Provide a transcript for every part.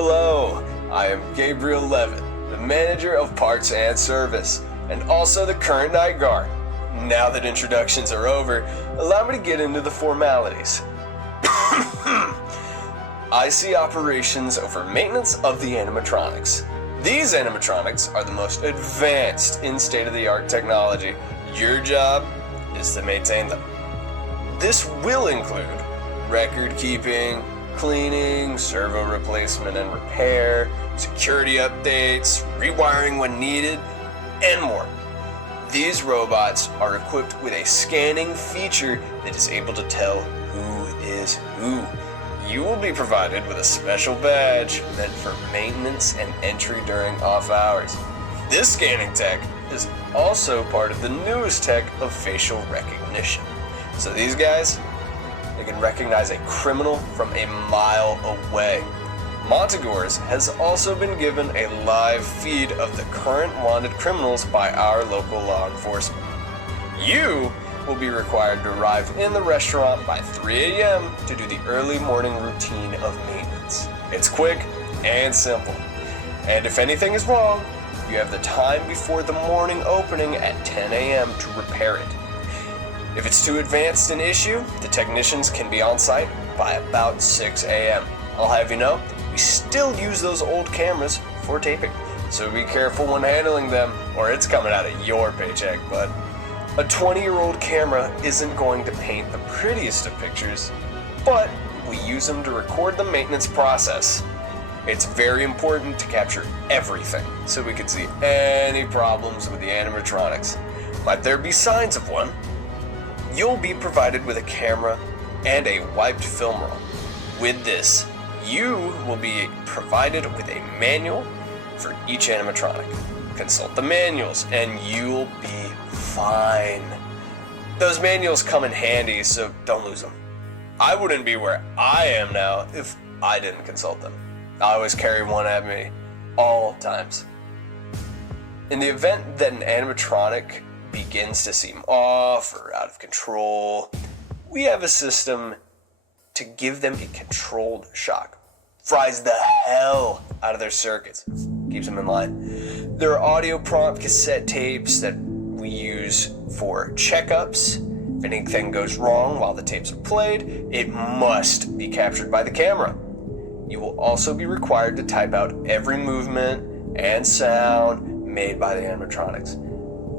Hello, I am Gabriel Levin, the manager of parts and service, and also the current night guard. Now that introductions are over, allow me to get into the formalities. I see operations over maintenance of the animatronics. These animatronics are the most advanced in state-of-the-art technology. Your job is to maintain them. This will include record keeping, cleaning, servo replacement and repair, security updates, rewiring when needed, and more. These robots are equipped with a scanning feature that is able to tell who is who. You will be provided with a special badge meant for maintenance and entry during off hours. This scanning tech is also part of the newest tech of facial recognition. So these guys, they can recognize a criminal from a mile away. Montorgers has also been given a live feed of the current wanted criminals by our local law enforcement. You will be required to arrive in the restaurant by 3 a.m. to do the early morning routine of maintenance. It's quick and simple. And if anything is wrong, you have the time before the morning opening at 10 a.m. to repair it. If it's too advanced an issue, the technicians can be on site by about 6 a.m. I'll have you know, we still use those old cameras for taping, so be careful when handling them or it's coming out of your paycheck, bud. A 20-year-old camera isn't going to paint the prettiest of pictures, but we use them to record the maintenance process. It's very important to capture everything so we can see any problems with the animatronics. Might there be signs of one? You'll be provided with a camera and a wiped film roll. With this, you will be provided with a manual for each animatronic. Consult the manuals and you'll be fine. Those manuals come in handy, so don't lose them. I wouldn't be where I am now if I didn't consult them. I always carry one at me, all times. In the event that an animatronic begins to seem off or out of control, we have a system to give them a controlled shock. Fries the hell out of their circuits. Keeps them in line. There are audio prompt cassette tapes that we use for checkups. If anything goes wrong while the tapes are played, it must be captured by the camera. You will also be required to type out every movement and sound made by the animatronics.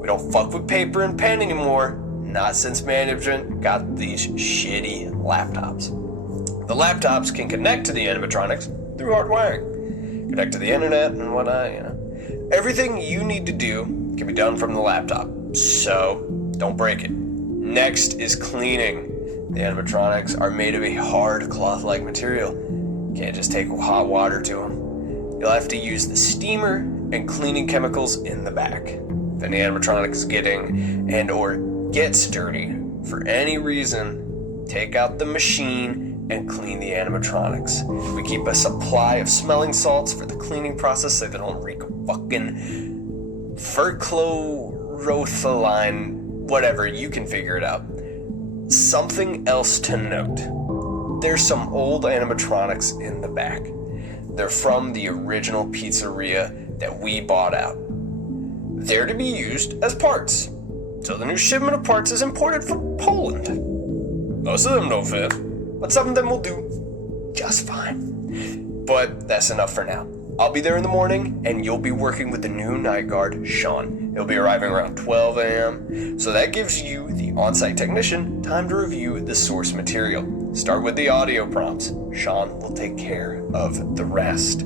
We don't fuck with paper and pen anymore, not since management got these shitty laptops. The laptops can connect to the animatronics through hard wiring, connect to the internet and whatnot, Everything you need to do can be done from the laptop, so don't break it. Next is cleaning. The animatronics are made of a hard cloth-like material. Can't just take hot water to them. You'll have to use the steamer and cleaning chemicals in the back. If any animatronic is getting and or gets dirty for any reason, take out the machine and clean the animatronics. We keep a supply of smelling salts for the cleaning process so they don't reek of fucking Vrchat, whatever, you can figure it out. Something else to note. There's some old animatronics in the back. They're from the original pizzeria that we bought out. They're to be used as parts. So the new shipment of parts is imported from Poland. Most of them don't fit, but some of them will do just fine. But that's enough for now. I'll be there in the morning, and you'll be working with the new night guard, Sean. He'll be arriving around 12 a.m., so that gives you, the on-site technician, time to review the source material. Start with the audio prompts. Sean will take care of the rest.